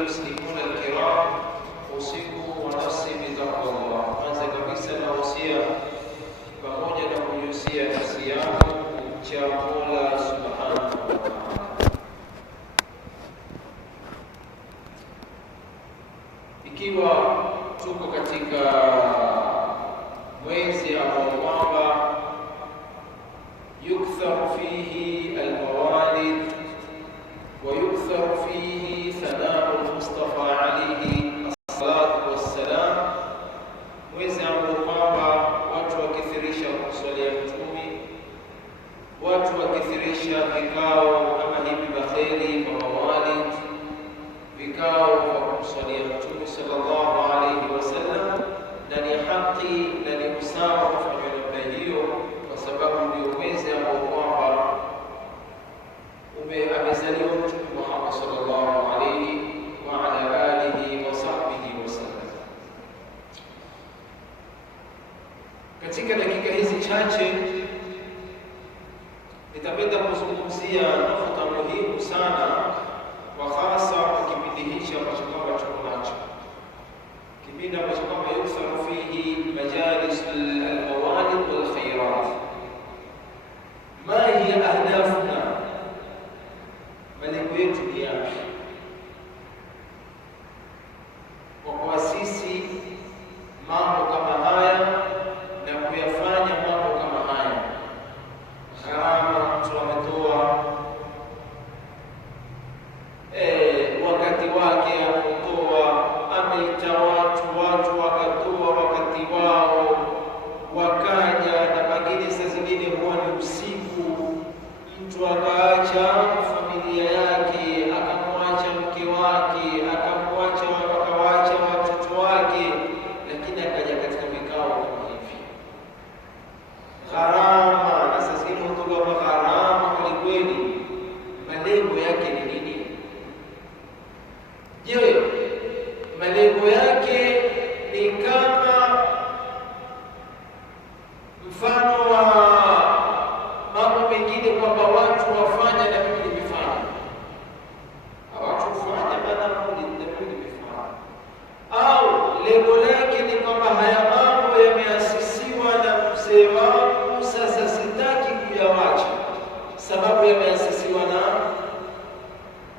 المسلمون الكرام أوصيكم ونفسي بتقوى الله. Kwanza kabisa nawahusia pamoja na kuhusia nafsi yangu kumcha Mola Subhanahu wa Ta'ala. Ikiwa tuko katika mwezi ambao kwamba yuktharu fihi almawalid wa yuktharu fihi thanau al-Mustafa alayhi as-salatu was-salam, mwezi ambao kwamba watu wakithirisha kumswalia Mtume, watu wakithirisha vikao kama hivi baheri kwa mawalid, vikao kwa kumswalia Mtume sallallahu alayhi wasallam, na ni haki na ni usawa kufanya namna hiyo, kwa sababu ndio mwezi ambao kwamba amezaliwa Mtume Muhammad sallallahu alayhi wa ala alihi wa sahbihi wasallam. Katika dakika hizi chache nitapenda kuzungumzia nukta muhimu sana, kwa hasa kwa kipindi hichi ambacho kwamba tuko nacho, kipindi ambacho kwamba yuktharu fihi majalis al-mawalid wal khairat. Ma hiya ahdafuna, malengo yetu ni yapi kwa kuasisi mambo kama haya na kuyafanya mambo kama haya? Gharama mtu ametoa, wakati wake ametoa, ameita watu wakatoa wakati wao, wakaja, na pengine saa zingine huwa ni usiku, mtu akaacha familia yake, akamwacha mke wake, akawaacha watoto wake, lakini akaja katika vikao kama hivi. Gharama, na saa zingine hutoka gharama kwelikweli. Malengo yake ni nini? Je, malengo yake ni kama mfano wa mambo mengine kwamba watu wafanya na mimi nimefanya, watu hufanya bana na mimi nimefanya? Au lengo lake ni kwamba haya mambo yameasisiwa na mzee wangu, sasa sitaki kuyawacha sababu yameasisiwa na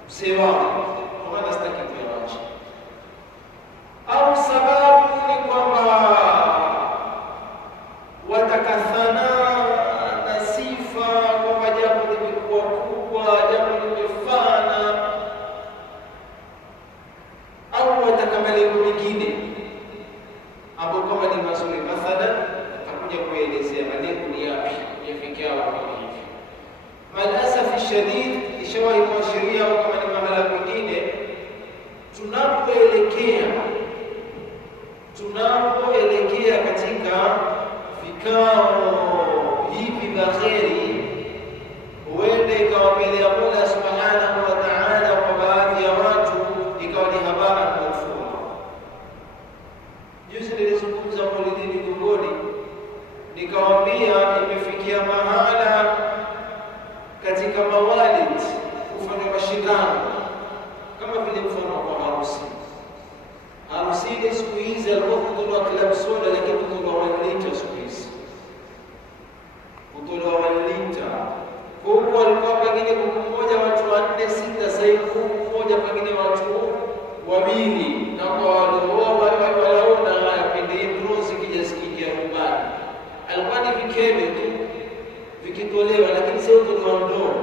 mzee wangu, kwa maana sitaki kuyawacha? Au sababu ni kwamba watakathana na sifa, kwamba jambo limekuwa kubwa, jambo limefana, au wataka malengo mengine ambayo kama ni mazuri? Mathalan, nitakuja kuelezea malengo ni yapi yafikia kama hivi. Malasafi shadid, ishawahi kuashiria kama ni mahala kwingine, tunapoelekea katika vikao hivi vya kheri, huenda ikawa mbele ya Mola Subhanahu wa Ta'ala kwa baadhi ya watu ikawa ni habari mafua. Juzi nilizungumza Maulidini Gongoni, nikawaambia imefikia mahala katika mawalid kufanya mashindano kama vile mfano kwa harusi. Harusini siku hizi alikuwa kila soda, lakini kutolewa 1 lita siku hizi, kutolewa 1 lita. Huko alikuwa pengine kuku mmoja watu 4 6, sasa hivi kuku mmoja pengine watu 2, na kwa walaona yapende ndrozi kijasikia rubani. Alikuwa ni vikebe tu vikitolewa, lakini sasa hutolewa ndoo.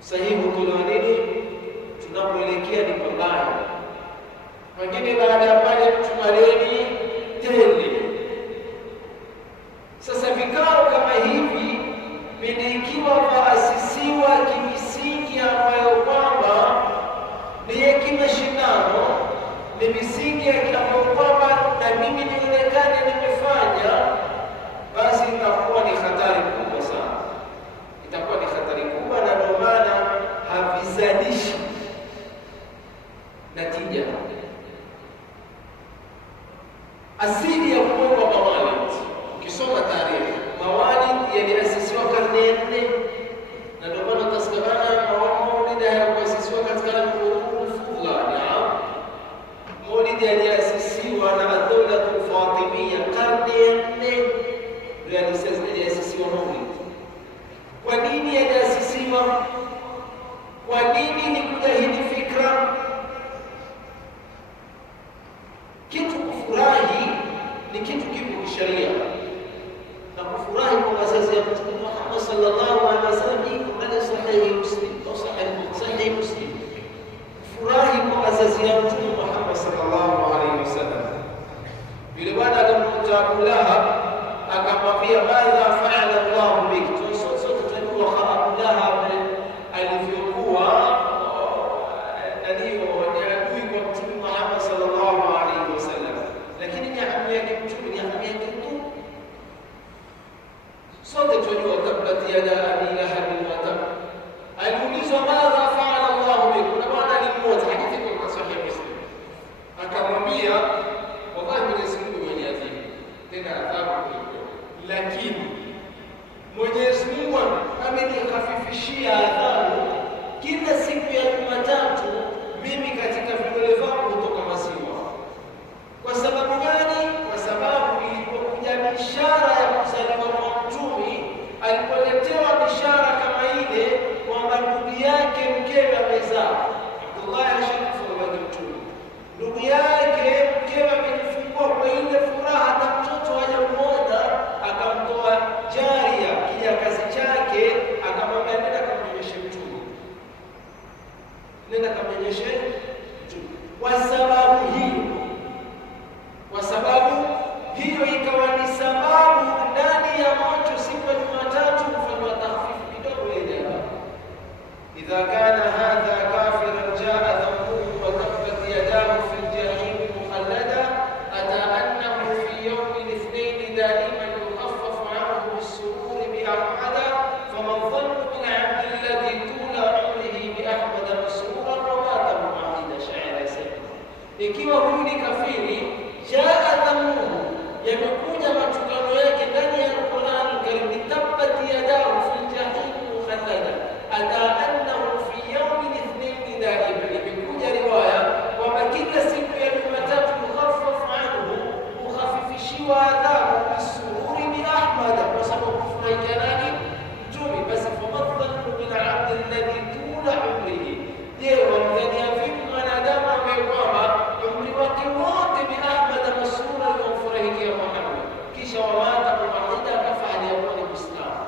Sasa hivi hutolewa nini? Tunapoelekea ni pabaya. Wengine baada ya pale tumaleni tende. Sasa vikao kama hivi vinikiwa vaasisiwa kimisingi ambayo kwamba ni ya kimashindano, ni misingi ambayo kwamba na mimi nionekane nimefanya, basi itakuwa ni hatari kubwa sana, itakuwa ni hatari kubwa, na ndio maana havizalishi natija. Asili ya kuwekwa mawalid, ukisoma tarehe, mawalid yaliasisiwa karne ya 4, na ndio maana taskamana maulida ya kuasisiwa katika Maulidi aliasisiwa na dola Fatimia karne ya 4 ndio aliasisiwa Maulidi. Kwa nini aliasisiwa? Kwa nini ni kujahidi fikra? Kitu kufurahi ni kitu kipo kisheria, na kufurahi kwa wazazi ya Mtume Muhammad sallallahu alaihi wasallam ni kwa sahihi Muslim au sahihi Muslim. Kufurahi kwa wazazi ya Mtume Muhammad sallallahu alaihi wasallam, yule bwana alimkuta Abu Lahab akamwambia, madha fa'ala Allah bik? Sote tunajua Abu Lahab alivyokuwa ndio adui kwa Mtume Muhammad sallallahu alaihi wasallam, lakini ni amri yake Mtume, ni amri yake tu. Sote tunajua tabbat yada abi lahab wa tab. Aliulizwa madha fa'ala Allah bik, na bwana alimwota, hadithi kwa Sahih Muslim, akamwambia wallahi Mwenyezi Mungu mwenye adhibu tena adhabu kubwa, lakini Mwenyezi Mungu amenihafifishia adhabu. Kila siku ya Jumatatu mimi katika vidole vangu kutoka maziwa. Kwa sababu gani? Kwa sababu ilipokuja bishara ya kuzaliwa kwa Mtume, alipoletewa bishara kama ile kwamba ndugu yake mkewe amezaa, Abdullah ashakufa wa Mtume, ndugu yake mkewe amejifungua, kwa ile furaha hata mtoto hajamuona, akamtoa jaria kijakazi chake, akamwambia nenda kamnyonyeshe Mtume, nenda kamnyonyeshe Mtume. Kwa sababu hiyo ikawa ni sababu ndani ya moto siku ya Jumatatu kufanywa tahfifu kidogo ile. Idha kana hadha kafiran jaa dhammuhu wa tabbat yadahu fi al-jahim mukhallada ata annahu fi yawm al-ithnain da'iman yukhaffafu anhu bis-surur bi ahmada faman dhannu bil 'abd alladhi tula 'umrihi bi ahmada masruran wa mata mu'ahida sha'ira sayyid. Ikiwa huyu ni kafiri, jaa dhammuhu, yamekuja matukano yake ndani ya Qur'an Karim, tabbat yadahu fi al-jahim mukhallada ata annahu fi yawm al-ithnain da'iman. Imekuja riwaya kwamba kila siku ya Jumatatu mukhaffafu anhu, ukhafifishiwa adhabu bisururi bi ahmada, kwa sababu kufurahikia nani? Mtume. Basi famadhanu min 'abd alladhi tula 'umrihi, je, wamdhania vipi mwanadamu ambaye kwamba umri wake wote bi ahmada masrura yamfurahikia Muhammad, kisha wamata muahida akafa aliyakuwa ni Muislamu?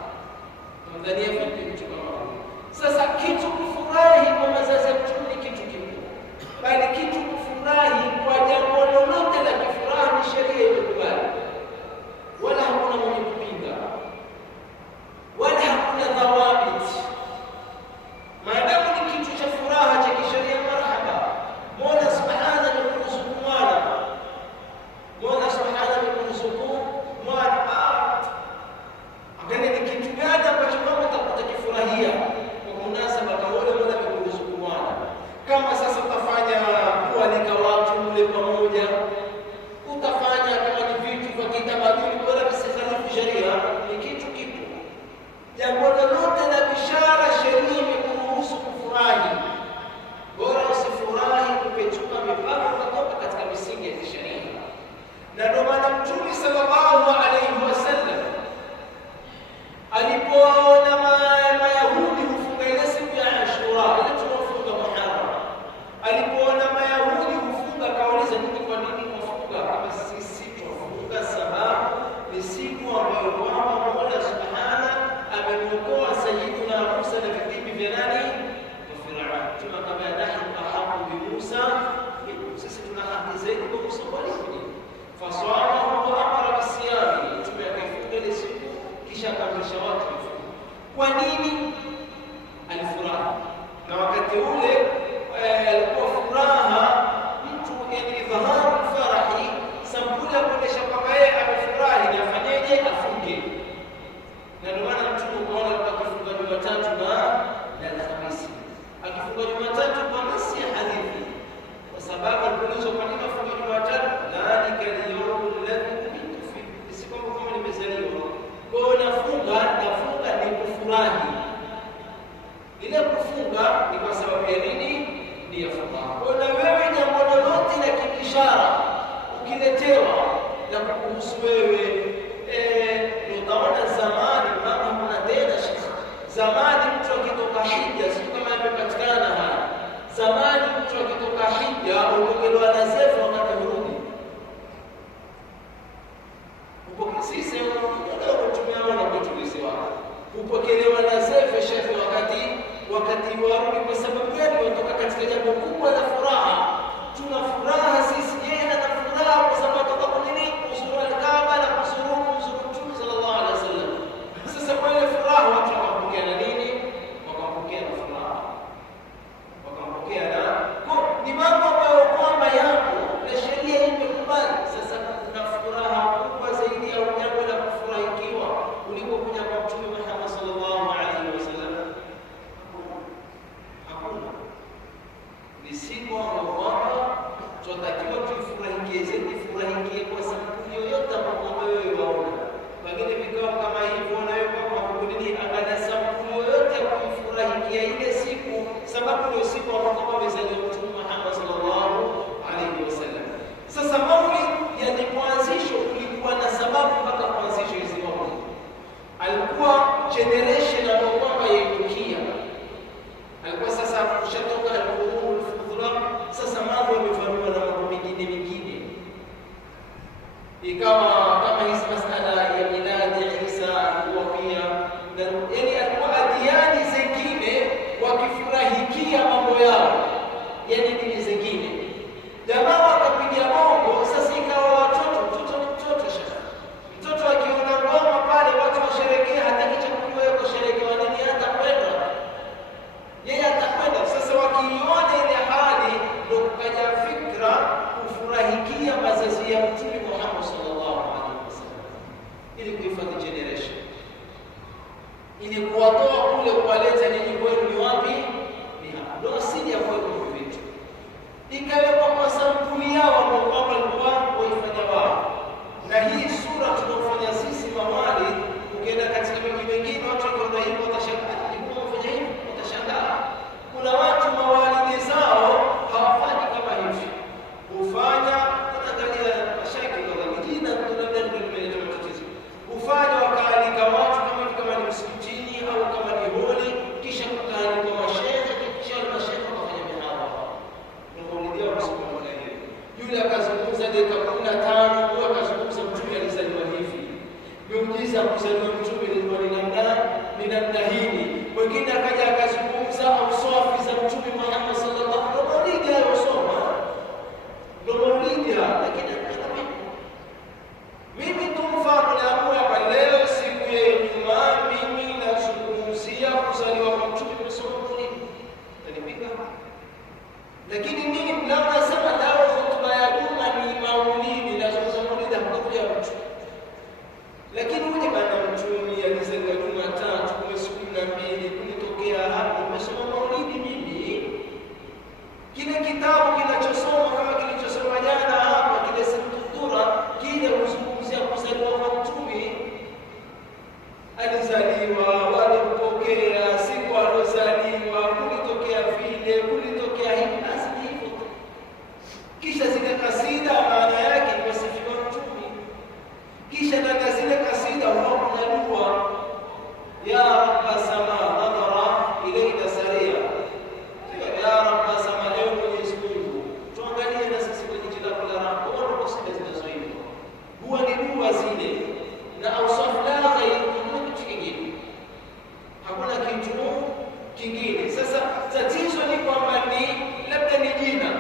Wamdhania vipi mtu kama huyo? Sasa kitu kufurahi kwa mazazi ya Mtume ni kitu kikubwa, bali kitu kufurahi kwa jambo lolote la kifuraha ni sheria imekubali, wala hakuna mwenye kupinga, wala hakuna dhawabit. Maadamu ni kitu cha furaha cha kisheria, marhaba. Mola subhanahu amekuruzuku mwana, Mola subhanahu amekuruzuku mwana, angalia ni kitu gani ambacho kama utakifurahia kwa munasaba kama ule Mola amekuruzuku mwana. Kama sasa utafanya kualika watu mle pamoja, utafanya kama ni vitu vya kitamaduni, bora visikhalifu sheria, ni kitu kipo. Jambo lolote la bishara sheria imekuruhusu kufurahi, bora usifurahi kupetuka mipaka kutoka katika misingi ya sheria. Na ndio maana Mtume sallallahu alaihi wasallam alipoona Mayahudi hufunga ile siku ya Ashura, ile tunafunga Muharram, alipoona Mayahudi hufunga, kauliza nini, kwa nini mwafunga? Kama sisi tufunga sababu ni siku ambayo kwamba Mola subhanahu amemwokoa Sayyidina Musa na vitimbi vya nani? Wa Firaun. Tunakwambia nahnu ahaqqu bi Musa, sisi tuna haki zaidi kwa Musa kuliko faswamahu wa amara bisiyami, Mtume akafunga ile siku kisha akamrisha watu kufunga. Kwa nini? Alifurahi, na wakati ule alikuwa furaha mtu, yani dhaharu farahi, sampuli ya kuonyesha kwamba yeye amefurahi, ni afanyeje? Afunge. Na ndio maana Mtume ukaona akifunga Jumatatu na Alhamisi, akifunga Jumatatu kwa nasi ya hadithi, kwa sababu aliulizwa kwa nini afunga Jumatatu, dhalika al-yawm alladhi wulidtu fihi, si kwamba kama nimezaliwa. Kwa hiyo nafunga ni kufurahi. Ile kufunga ni kwa sababu ya nini? sababu ndio siku ambapo amezaliwa Mtume Muhammad sallallahu alaihi wasallam. Sasa maulid yalipoanzishwa kulikuwa na sababu mpaka kuanzishwa hizi maulid. Alikuwa generation ambayo kwamba yainukia, alikuwa sasa kushatoka al-qurun al-fudhla, sasa mambo yamefanywa na mambo mengine, ikawa kama hizi masala ya miladi Isa alikuwa pia, yani alikuwa adiani zingine wakifurahikia mambo yao, yani dini zingine. Jamaa wakapiga bongo, sasa ikawa watoto mtoto akiona ngoma pale watu washerekea, hata kicha kujua yuko sherekea nini, hata kwenda yeye atakwenda. Sasa wakiona ile hali, ndio kukaja fikra kufurahikia mazazi ya Mtume Muhammad sallallahu alaihi wasallam, ili kuhifadhi generation, ili kuwatoa kule kuwaleta nyinyi kwenu ni wapi? Ni hapa. Ndio asili ya kwa vitu ikawekwa kwa sampuli yao ambao kwamba walikuwa waifanya wao. Na hii sura tunafanya sisi mawali, ukienda katika miji mingine watu wakiona hivyo watashangaa, ilikuwa wafanya hivyo watashangaa. Kuna watu mawalidi zao hawafanyi kama hivi, hufanya tunaangalia mashaki kwa jina labda ndio limeleta matatizo, hufanya wakaalika watu kama ni msikitini au kama ni holi, kisha kukaalika mashehe, kisha mashehe wakafanya mihadhara na maulidi yao siku moja hiyo. Yule akazungumza dakika 15 kwa akazungumza Mtume alizaliwa hivi, miujiza kuzaliwa Mtume ni namna hii. Wengine akaja akazungumza auswafi za Mtume Muhammad sallallahu alaihi wasallam, ndio usoma ndio maulidi. Lakini mimi tu mfano naamua hapa leo siku ya Ijumaa, mimi nazungumzia kuzaliwa kwa Mtume sallallahu alaihi wasallam, tanipika. Lakini mimi mnasema leo hotuba ya Juma ni maulidi, nazungumza maulidi hakuja mtu. Lakini uje bana Mtume alizaliwa Jumatatu mwezi 12 kulitokea hapo, nimesoma maulidi mimi. Kile kitabu kinachosoma kama kilichosoma jana hapa, kile Sura kile kuzungumzia kuzaliwa kwa Mtume, alizaliwa, walimpokea siku alozaliwa, kulitokea vile, kulitokea hivi, basi hivyo. Kisha zile kasida maana yake ni wasifiwa Mtume, kisha na zile kasida huwa kuna dua ya Rabba sama nadhara ilayna saria, ya Rabba sama, leo Mwenyezi Mungu tuangalie na sisi kwenye jina lako la Rabba, kwa kasida zinazoimba huwa ni dua zile na ausafu la kitu kingine, hakuna kitu kingine. Sasa tatizo ni kwamba ni labda ni jina,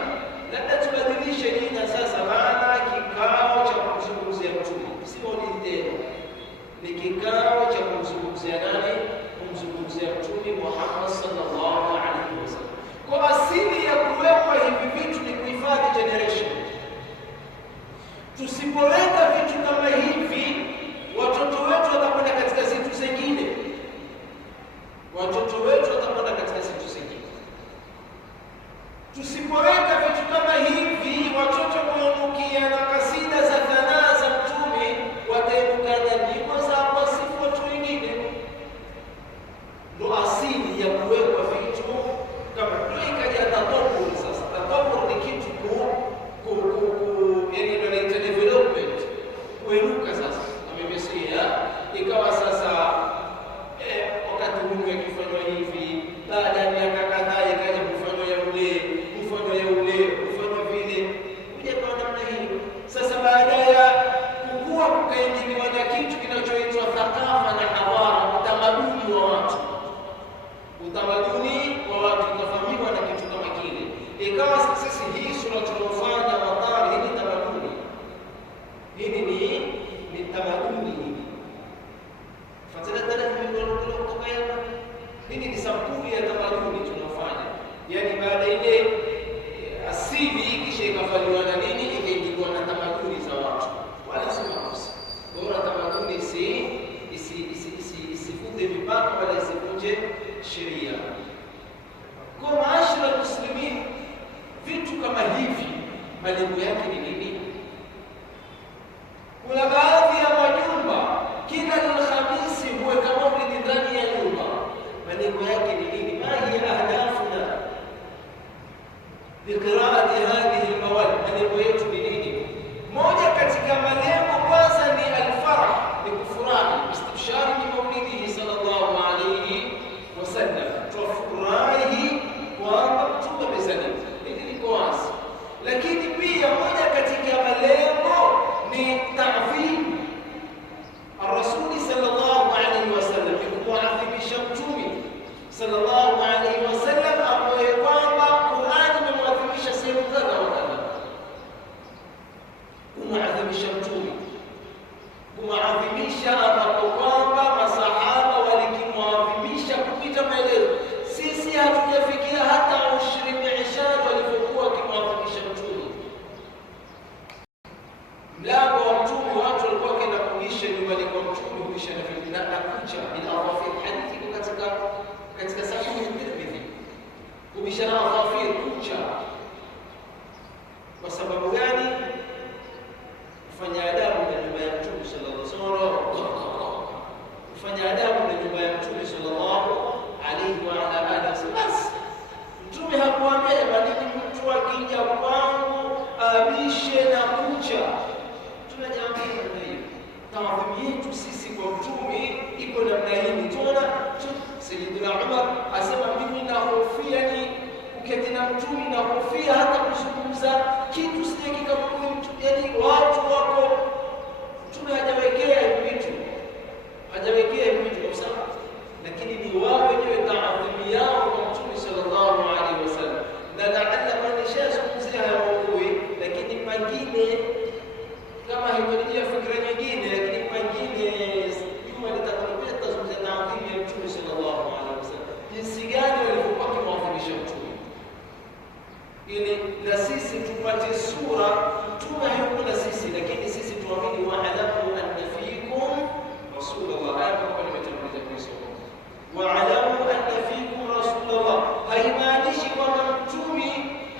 labda tubadilishe jina sasa, maana kikao cha kumzungumzia Mtume si maulidi tena, ni kikao cha kumzungumzia nani? Kumzungumzia Mtume Muhammad sallallahu alaihi wasallam. Kwa asili ya kuwekwa hivi vitu ni kuhifadhi generation. Tusipoweka vitu kama hivi, watoto wetu watakwenda katika situ zingine, Tusipoweka vitu kama hivi, watoto kuinukia na kasida za thanaa za Mtume, watainuka na nyimbo za wasifu watu wengine. Ndio asili ya kuwekwa vitu kama ndio ikaja tatawur. Sasa tatawur ni kitu yani ndio inaitwa development, kuinuka. Sasa amemesia ikawa sasa wakati huu yakifanywa hivi, baada ya miaka kadhaa ikaja kufanywa ya ule, kufanywa vile, kuja kwa namna hiyo. Sasa baada ya kukua kukaingiliwa na kitu kinachoitwa thakafa na hawara, utamaduni wa watu utafahamiwa na kitu kama kile. Ikawa sisi hii sura tunofanya watari, hii ni tamaduni, hii ni tamaduni. Fatana tena kutoka hii ni sampuli ya tamaduni tunafanya, yani baada ile asili kisha ikafanywa na nini, ikaingiliwa na tamaduni za watu, wala si makosa. Bora tamaduni isivunje mipaka wala isivunje sheria. Kwa maashara muslimin, vitu kama hivi malengo yake ni nini? Kuna baadhi ya majumba kila Alhamisi huweka maulidi ndani ya nyumba. Malengo yake ni nini? Mahi ahdafuna, biqiraati hadhihi almawalid. Malengo yetu ni nini? Moja katika malengo kwanza ni alfarah, ni kufurahi, istibshari bi maulidihi sallallahu alayhi wasallam, tufurahi kwamba Mtume amezaliwa. Hili liko wazi. Lakini pia moja katika malengo ni ta'dhim ar-rasuli sallallahu alayhi wasallam, ni kuadhimisha Mtume sallallahu alayhi wasallam, ambaye kwamba Qur'an imemwadhimisha sehemu kadha wa kadha. Kuadhimisha Mtume, kuadhimisha ambapo kwamba masahaba walikimwadhimisha kupita maelezo. Sisi hatujafikia hata ushiriki ishara walipokuwa wakimwadhimisha Mtume. Mlango wa Mtume, watu walikuwa wakienda kuisha nyumbani kwa Mtume, kuisha na kucha bila adhafir. Hadithi katika sahihi Tirmidhi, kuisha na adhafir, kucha. Kwa sababu gani? Kufanya adabu na nyumba ya Mtume sallallahu alaihi wasallam, kufanya adabu na nyumba ya Mtume sallallahu alaihi wa ala alihi wasallam. Mtume hakuambia manini mtu akija kwangu abishe na kucha. Tunajaambia namna hiyo. Taadhimu yetu sisi kwa Mtume iko namna hii. Tuona Sayyidina Umar asema, mimi nahofia ni uketi na Mtume, nahofia hata kuzungumza kitu sije kikamkudhi mtu. Yani watu wako, Mtume hajawekea hivi vitu, hajawekea hivi vitu kwa sababu, lakini ni wao wenyewe taadhimu yao kwa Mtume sallallahu alaihi wasallam. Na laalla manishazungumzia haya maudhui, lakini pengine kama haijajia fikra nyingine, lakini pengine juma litakapokuja tutazungumzia taadhimu ya Mtume sallallahu alaihi wasallam, jinsi gani walivyokuwa wakimwadhimisha Mtume, ili na sisi tupate sura. Mtume hayuko na sisi, lakini sisi tuamini wa'lamu anna fikum rasulullah. Haya kwa nimetanguliza kusoma wa'lamu anna fikum rasulullah, haimaanishi kwamba Mtume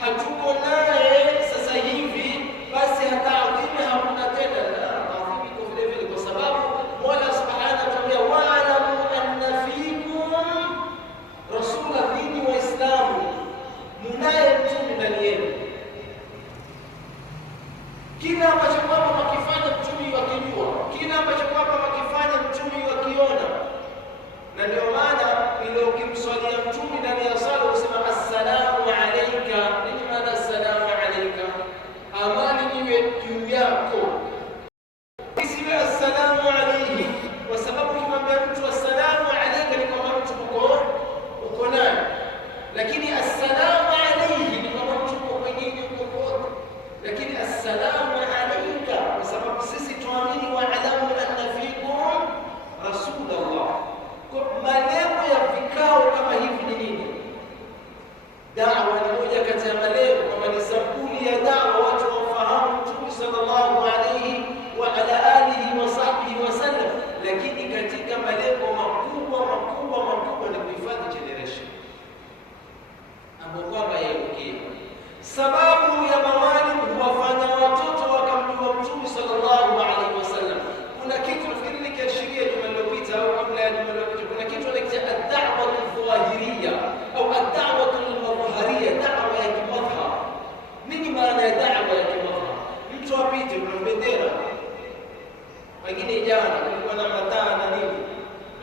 hatuko naye sasa hivi basi hata adhimi hakuna tena. Adhimi kwa vile vile, kwa sababu Mola subhanahu wa ta'ala wa'lamu anna fikum rasulullah, dini wa Islamu munaye Mtume ndani yenu. Kila ambacho kwamba wakifanya Mtume wakijua, kila ambacho kwamba wakifanya Mtume wakiona. Na ndio maana ile ukimswalia Mtume ndani ya sala usema assalamu alayka. Nini maana assalamu alayka? Amani iwe juu yako, isiwe assalamu alayhi, kwa sababu kimwambia mtu assalamu alayka ni kwamba mtu uko naye, lakini assalamu alayhi ni kwamba mtu uko kwingine, uko kote. Lakini assalamu alayka kwa sababu sisi tuamini wa'lamu anna fikum rasulullah. Kwa malengo ya vikao kama hivi ni nini? Da'wa ni moja kati ya malengo, kama ni sampuli ya da'wa, watu wafahamu Mtume sallallahu alayhi wa ala alihi wa sahbihi wasallam. Lakini katika malengo makubwa ni kuhifadhi generation ambao kwamba yaelekea. Sababu ya mawalid huwafanya watoto wakamjua Mtume sallallahu alaihi wasallam. Kuna kitu nafikiri nikiashiria juma lililopita au kabla ya juma lililopita, kuna kitu anaitwa ad-da'wa al-dhahiriyya au ad-da'wa al-madhhariyya, da'wa ya kimadhhar. Nini maana ya da'wa ya kimadhhar? Mtu apite kuna bendera, pengine jana kulikuwa na mataa na nini,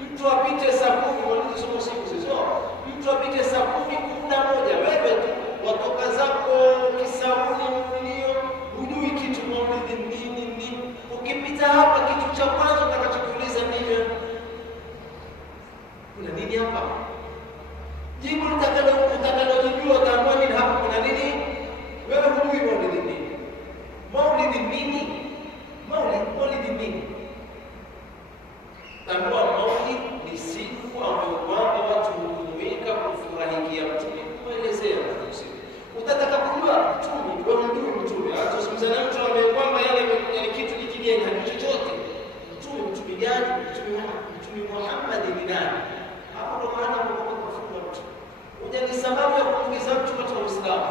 mtu apite saa 10, walisoma siku hizo, mtu apite saa 10, 11, wewe tu watoka zako Kisauni mlio hujui kitu maulidi nini. Ukipita hapa kitu cha kwanza utakachokuuliza nini? Kuna nini hapa? Jibu utakalojua utaamua nini hapa kuna nini? Wewe hujui maulidi nini. Maulidi nini? Maulidi nini? Tambua maulidi ni siku ambayo kwamba watu hujumuika kufurahikia Mtume. Kuelezea utataka kujua Mtume, wewe ndio Mtume. Hata usimzana mtu ambaye kwamba yale ni kitu kigeni, hajui chochote. Mtume gani? Mtume Muhammad ni nani? Hapo ndo maana mko kufunga mtu. Moja ni sababu ya kuongeza mtu katika Uislamu.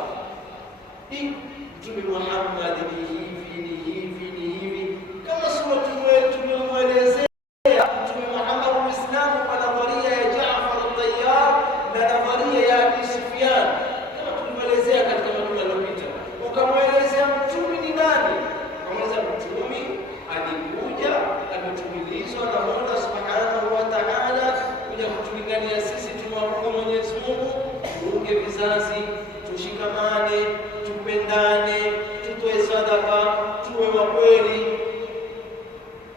Hii Mtume Muhammad ni hivi. Kama sura tumemwelezea Mtume Muhammad Uislamu kwa nadharia ya Jaafar al-Tayyar na nadharia ya Abi Sufyan. Kama tulimwelezea katika maneno kazi, tushikamane, tupendane, tutoe sadaka, tuwe wa kweli.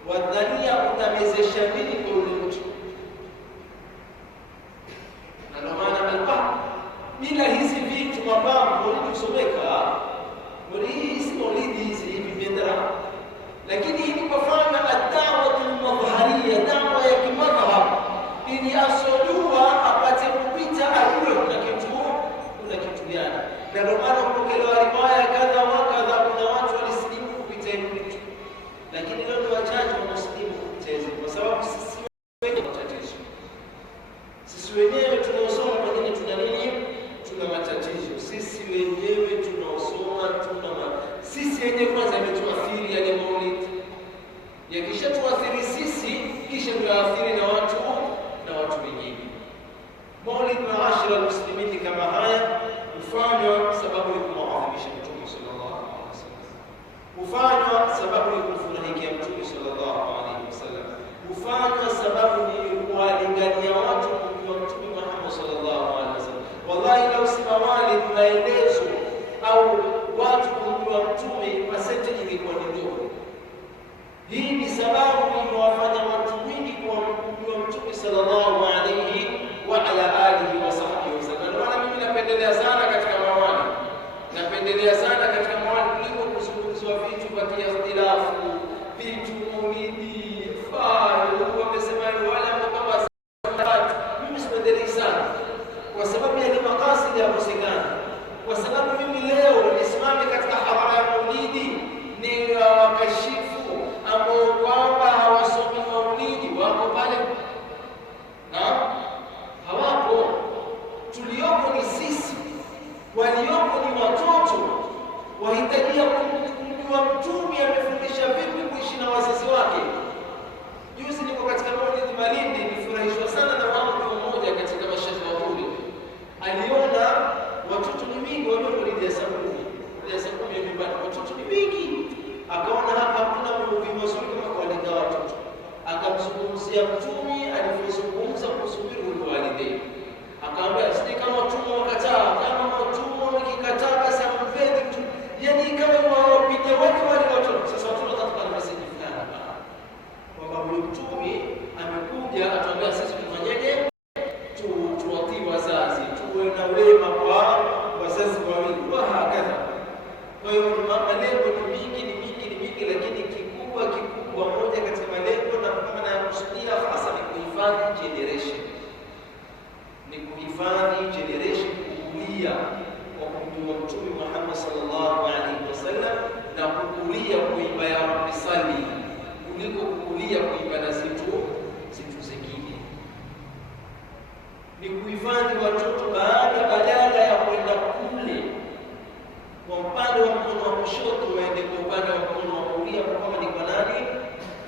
Wadhania utamezesha nini kwa ule mtu? Na ndio maana alikuwa bila hizi vitu mapambo kusomeka hii si maulidi hizi bendera, lakini hii ni kufanya ad-da'wa al-madhhariyya, da'wa ya kimadhhab, ili asojua apate kupita ajue kuna kitu gani. Na ndio maana kupokelewa riwaya kadha wa kadha, kuna watu walisilimu kupita hivi vitu, lakini leo ni wachache wanaosilimu kupita hizi, kwa sababu sisi wenyewe matatizo, sisi wenyewe tunaosoma pengine tuna nini, tuna matatizo sisi wenyewe tunaosoma, sisi wenyewe kwanza imetuathiri yale maulidi, yakishatuathiri sisi kisha tuathiri na watu wengine. Maulid maashara almuslimin kama haya hufanywa sababu ya kumwadhimisha Mtume sallallahu alaihi wasallam, hufanywa sababu ya kumfurahikia Mtume sallallahu alaihi wasallam, hufanywa sababu ni kuwalingania watu kumjua Mtume Muhammad sallallahu alaihi wasallam. Wallahi lau si mawalid maelezo au watu kumjua Mtume, percentage ilikuwa ni ndogo. Hii ni sababu imewafanya watu wengi kumjua Mtume sallallahu alaihi wa ala alihi wa sahbihi wasallam. Maana mimi napendelea sana katika mawali, napendelea sana katika mawali kuliko kuzungumzwa vitu vya kiikhtilafu, vitu maulidi fayo wamesema wala mkabasa. Mimi sipendelei sana kwa sababu ya makasidi ya kusikana, kwa sababu mimi leo nisimame katika hadhara ya maulidi ni wakashifu ambao kwamba hawasomi maulidi, wako pale na hawapo. Tulioko ni sisi, walioko ni watoto wahitajia kumjua Mtume amefundisha vipi kuishi na wazazi wake. Juzi niko katika maulidi Malindi, nilifurahishwa sana na mama mmoja katika mashaikh wa kule, aliona watoto ni mingi wanaoulidi ya sabuni ya nyumbani, watoto ni mingi, akaona hapa hakuna mvuvi mazuri kama kualika watoto, akamzungumzia Mtume alipozungumza kusubiri walidei, akaambia sisi kama watumwa wakataa, kama watumwa wakikataa basi ampendi mtu, yani kama wapiga watu wale watoto. Sasa watoto watafuta message fulani kwamba huyo Mtume amekuja atuambia sisi tufanyeje, tuwatii wazazi, tuwe na wema kwa wazazi wawili wa hakadha. Kwa hiyo malengo ni mingi, lakini kikubwa moja katika malengo na kama nakusudia hasa ni kuhifadhi generation, kukulia kwa kumjua Mtume Muhammad sallallahu alaihi wasallam na kukulia kuimba ya Rabbi salli kuliko kukulia kuimba na zitu zingine. Ni kuhifadhi watoto badala ya kwenda kule kwa upande wa mkono wa kushoto waende kwa upande wa mkono wa kulia, kama ni kwa nani?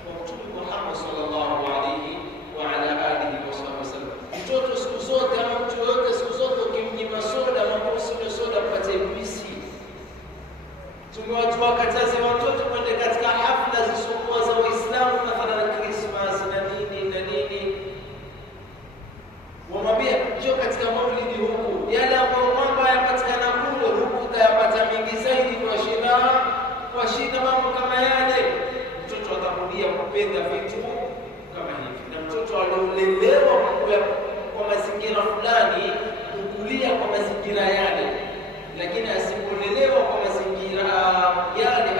Kwa Mtume Muhammad sallallahu alaihi wa ala alihi wasallam. Mtoto siku zote ama mtu yote siku zote ukimnyima soda, mambo sio soda mpate juisi. Tumewakataza watoto kwenda katika hafla zisizokuwa za Waislamu, mathalan Christmas na nini. Wamwambia njoo katika maulidi huku, yale ambayo mambo yapatikana kule huku utayapata mengi zaidi kwa shida mambo kama yale. Mtoto atakulia kupenda vitu kama hivi, na mtoto aliolelewa kwa mazingira fulani kukulia kwa mazingira yale, lakini asipolelewa kwa mazingira yale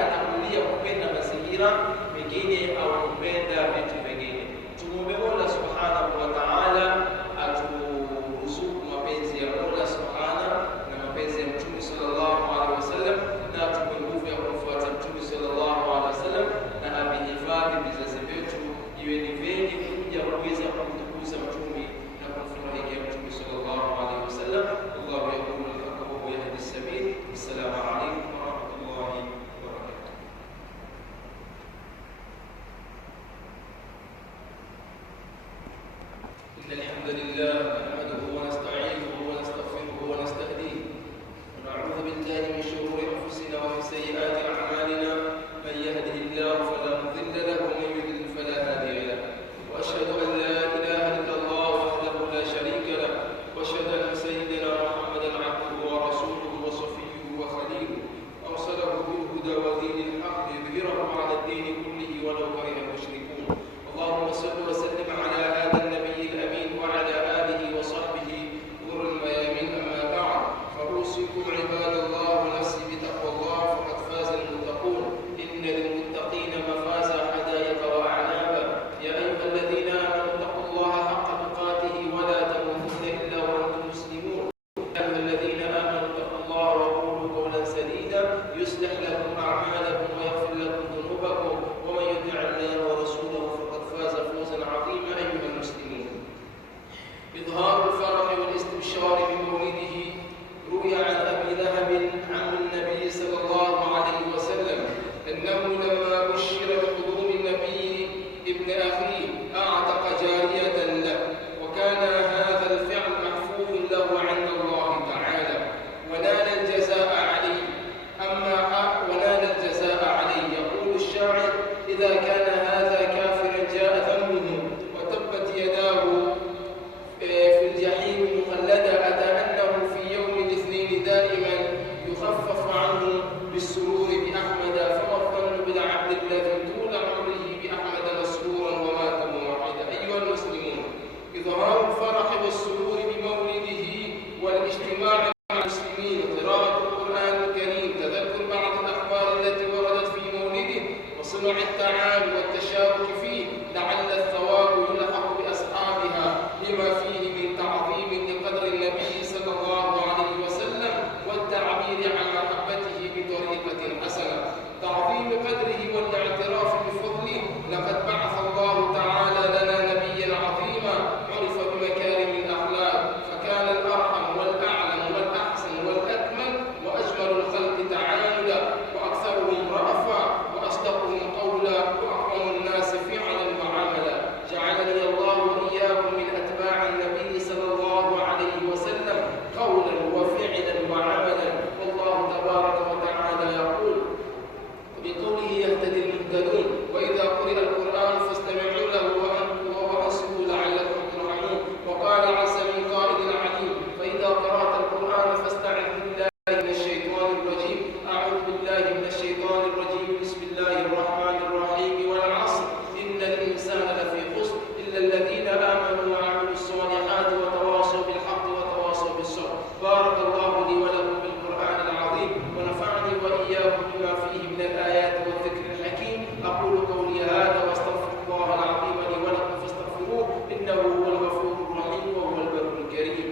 وصنع الطعام والتشارك فيه لعل الثواب يلحق بأصحابها لما فيه من تعظيم لقدر النبي صلى الله عليه وسلم والتعبير عن محبته بطريقة حسنة. تعظيم قدره والاعتراف بفضله. لقد بعث الله تعالى لنا نبيا عظيما عرف بمكارم الأخلاق، فكان الأرحم والأعلم والأحسن والأكمل وأجمل الخلق تعاملا وأكثرهم رأفا وأصدقهم قولا وأعظم الناس فعلا وعملا. جعلني الله وإياكم من أتباع النبي صلى الله عليه وسلم قولا وفعلا وعملا. والله تبارك وتعالى يقول بقوله يهتدي المهتدون وإذا قرئ القرآن فاستمعوا له وأنصتوا لعلكم ترحمون. وقال عز من قائل عليم فإذا قرأت القرآن فاستعذ بالله من الشيطان الرجيم. أعوذ بالله من الشيطان الرجيم. بسم الله الرحمن الرحيم. والعصر إن الإنسان لفي خسر إلا الذين آمنوا وعملوا الصالحات وتواصوا بالحق وتواصوا بالصبر. بارك الله لي ولكم بالقرآن العظيم ونفعني وإياكم بما فيه من الآيات والذكر الحكيم. أقول قولي هذا واستغفر الله العظيم لي ولكم فاستغفروه إنه هو الغفور الرحيم وهو البر الكريم.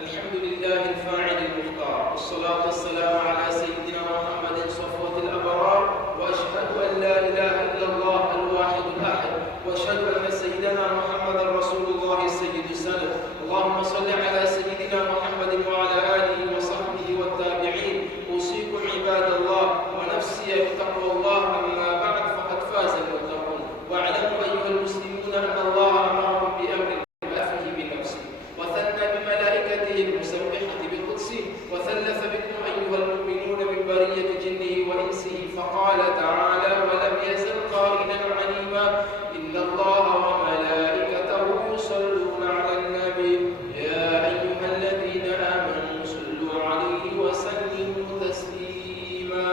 الحمد لله الفاعل المختار، والصلاة والسلام على سيدنا محمد صفوة الأبرار، وأشهد أن لا إله إلا الله الواحد الأحد، وأشهد أن سيدنا محمد رسول الله سيد السند. اللهم صل على سيدنا محمد وعلى آله وصحبه والتابعين. أوصيكم عباد الله ونفسي بتقوى الله، أما بعد فقد فاز المتقون. واعلموا أيها المسلمون أن الله أمركم بأمر فيه بنفسه وثنى بملائكته المسبحة بقدسه وثلث بكم أيها المؤمنون من برية جنه وإنسه فقال تعالى ولم يزل قائلا عليما إن الله وملائكته يصلون على النبي يا أيها الذين آمنوا صلوا عليه وسلموا تسليما.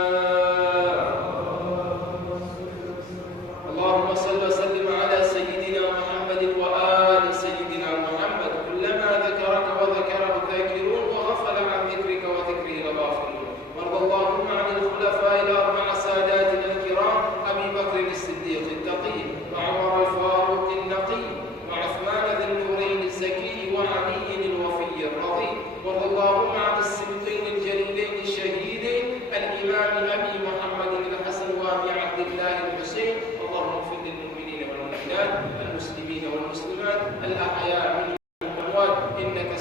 اللهم صل وسلم على سيدنا محمد وآل سيدنا محمد. كلما ذكرك وذكره الذاكرون وغفل عن ذكرك وذكره الغافلون. وارض اللهم عن الخلفاء الأربعة ساداتنا الكرام أبي بكر الصديق التقي وعمر الفاروق النقي وعثمان ذي النورين الزكي وعلي الوفي الرضي. وارض اللهم عن السبطين الجليلين الشهيدين الإمام أبي محمد الحسن وأبي عبد الله الحسين. اللهم اغفر للمؤمنين والمؤمنات المسلمين والمسلمات الأحياء منهم والأموات إنك